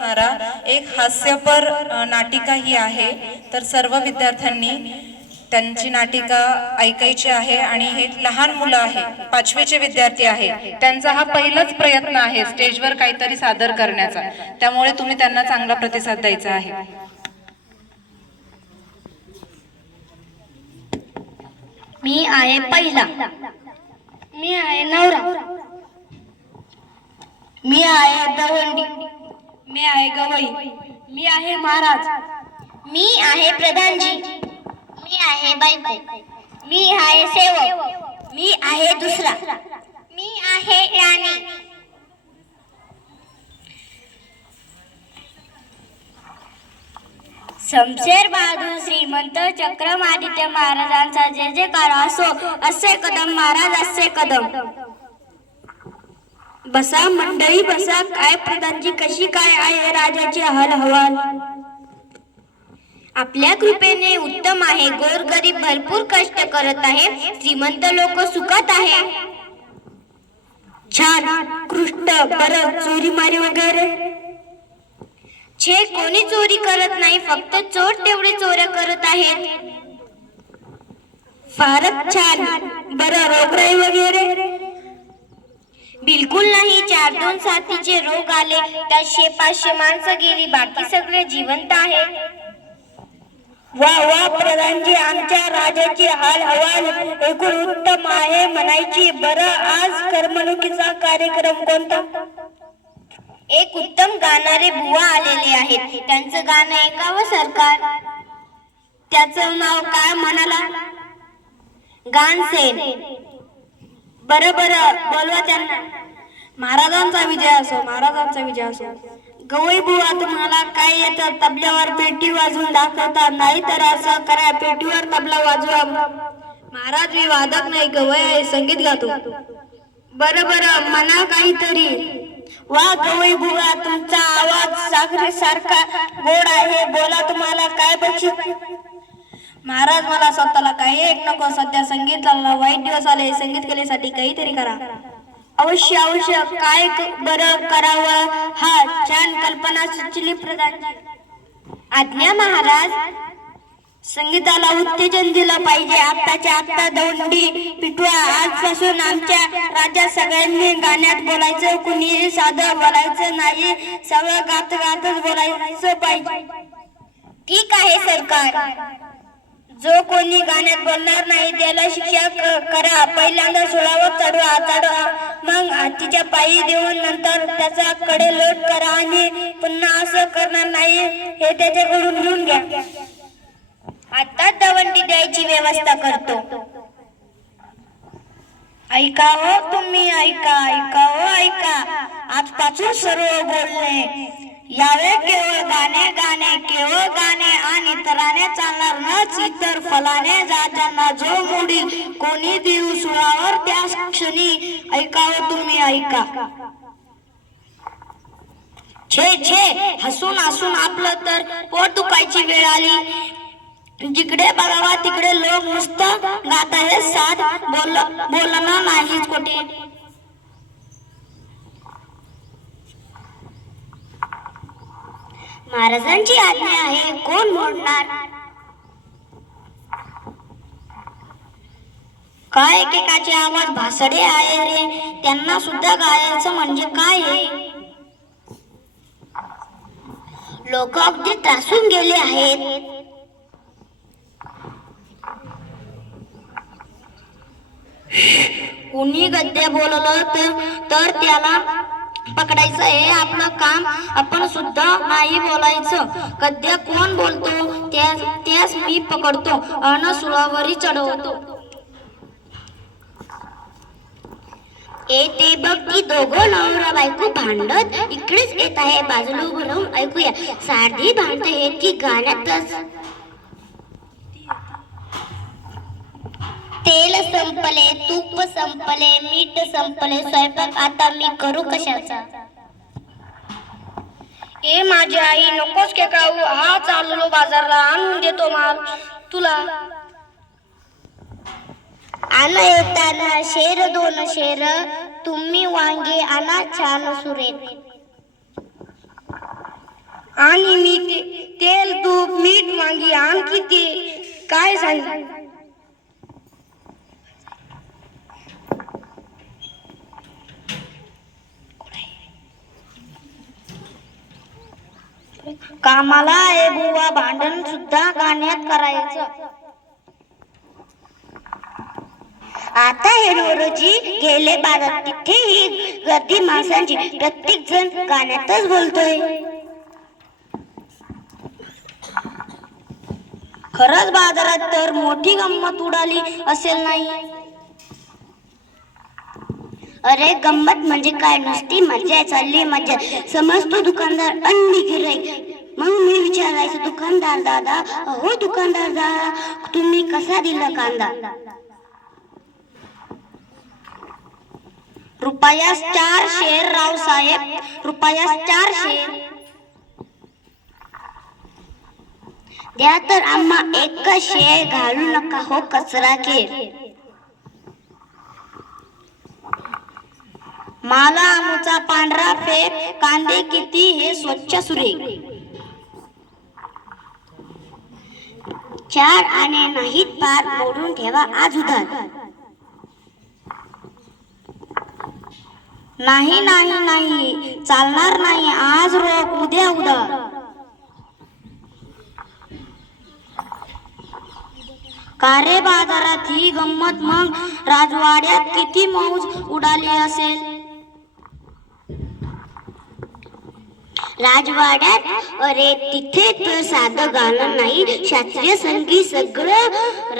एक हास्यपर नाटिका ही आहे. तर सर्व विद्यार्थ्यांनी त्यांची नाटिका ऐकायची आहे आणि हे लहान मुलं आहे पाचवीचे विद्यार्थी आहे. त्यांचा हा पहिलाच प्रयत्न आहे स्टेजवर काहीतरी सादर करण्याचा. त्यामुळे तुम्ही त्यांना चांगला प्रतिसाद द्यायचा आहे. मी आहे पहिला. मी आहे नवरा. मी आहे दवंडी मी आहे गवई. मी आहे महाराज. मी आहे प्रधानजी. मी आहे बायको. मी आहे सेवक. मी आहे दुसरा. मी आहे राणी. शमशेर बहादूर श्रीमंत चक्रमादित्य महाराजांचा जय जयकार असो असे कदम महाराज असे कदम. बसा मंडळी बसा काय प्रधानजी कशी काय आहे राजाची हाल हवाल आपल्या कृपेने उत्तम आहे गोरगरीब भरपूर कष्ट करत आहे श्रीमंत लोक सुखत आहे. छान कृष्ण परत चोरी मारी वगैरे? छे कोणी चोरी करत नाही फक्त चोर तेवढे चोऱ्या करत आहेत. फारच छान बरं रोगराई वगैरे? बिलकुल नाही चार दोन साथीचे रोग आले त्यात शे पाचशे माणसं गेली बाकी सगळे जिवंत आहे. वा वा प्रधानजी आमच्या राजाची हाल हवाल एकूण उत्तम आहे म्हणायची. बरं आज करमणुकीचा कार्यक्रम कोणता? एक उत्तम गाणारे बुवा आलेले आहेत. त्यांचं गाणं ऐकावं सरकार? त्याचं नाव काय म्हणाला? गानसेन. बरं बरं बोलवा त्यांना. महाराजांचा विजय असो महाराजांचा विजय असो. गवई बुवा तुम्हाला काय येतं? तबल्यावर पेटी वाजून दाखवता. नाही तर असं करा पेटीवर तबला वाजवा. महाराज मी वादक नाही गवई आहे संगीत गातो. बरं बरं म्हणा काहीतरी. वा गवई बुवा तुमचा आवाज साखरे सारखा गोड आहे. बोला तुम्हाला काय बक्षीस महाराज मला स्वतःला काही एक नको सध्या संगीताला वाईट दिवस आले संगीत कलेसाठी काहीतरी करा. अवश्य अवश्य काय बरं करावं हा छान कल्पना सुचली प्रधान आज्ञा महाराज संगीताला उत्तेजन दिलं पाहिजे. आत्ताच्या आत्ता दौंडी पिटवा. आजपासून आमच्या राज्यात सगळ्यांनी गाण्यात बोलायचं कुणी साधं बोलायचं नाही. सगळं गात गातच बोलायचं पाहिजे. ठीक आहे सरकार. जो कोणी गाण्यात बोलणार नाही त्याला शिक्षा करा. पहिल्यांदा सोळावर चढवा चढवा. मग हातीच्या पायी देऊन नंतर त्याचा कडे लोट करा आणि पुन्हा असं करणार नाही हे त्याच्याकडून घेऊन घ्या. आता दवंडी द्यायची व्यवस्था करतो. ऐका हो तुम्ही ऐका ऐका हो ऐका. आजपासून सर्व बोलणे. यावे केवळ गाणे गाणे केवळ गाणे आणि तराने चालणार नच इतर फलाने जाताना जो मुडी कोणी देऊ सुळावर त्या क्षणी ऐकावं तुम्ही ऐका. छे छे हसून हसून आपलं तर पोट दुखायची वेळ आली. जिकडे बघावा तिकडे लोक नुसतं गात आहे साथ बोल बोलणं नाहीच कुठे महाराजांची आज्ञा आहे कोण मोडणार? काय एकेकाचे आवाज भासडे आहे रे? त्यांना सुद्धा गायचं म्हणजे काय आहे? लोक अगदी त्रासून गेले आहेत. कुणी गद्य बोललं तर तर त्याला पकडायचं हे आपलं काम. आपण सुद्धा नाही बोलायचं. कध्या कोण बोलतो त्यास मी पकडतो अन सुळावरी चढवतो. येते बघ ती दोघं नवरा बायको भांडत. इकडेच येत आहे बाजूला उभं राहून ऐकूया. साधी भांडत हे ती गाण्यातच. तेल संपले तूप संपले मीठ संपले स्वयंपाक आता मी करू कशाचा? ए माझी आई नकोच के काऊ हा चाललो बाजारला आणून देतो माल तुला. आणा येताना शेर दोन शेर तुम्ही वांगे आणा छान सुरेल आणि मी ते तेल तूप मीठ मागी आणखी ते काय सांग? कामाला आहे बुवा भांडण सुद्धा गाण्यात करायचं. आता हे रोजी गेले बाजारात तिथेही गर्दी माणसांची प्रत्येक जण गाण्यातच बोलतोय. खरंच बाजारात तर मोठी गंमत उडाली असेल नाही? अरे गंमत म्हणजे काय? नुसती मजा चालली मजा समजतो दुकानदार अन्नी गिराईक मग मी विचारायचं दुकानदार दादा हो दुकानदार दादा तुम्ही कसा दिला कांदा? रुपयास चार शेर रावसाहेब रुपयास चार शेर. द्या तर आम्हा एक शेर घालू नका हो कचरा केर मला आमचा पांढरा फेर कांदे किती हे स्वच्छ सुरेख. चार आणि नाहीत पार मोडून ठेवा आज उधार. नाही नाही नाही चालणार नाही आज रोख उद्या उधार. कारे बाजारात ही गंमत मग राजवाड्यात किती मौज उडाली असेल? राजवाड्यात. अरे तिथे तर साधं गाणं नाही. शास्त्रीय संगीत सगळं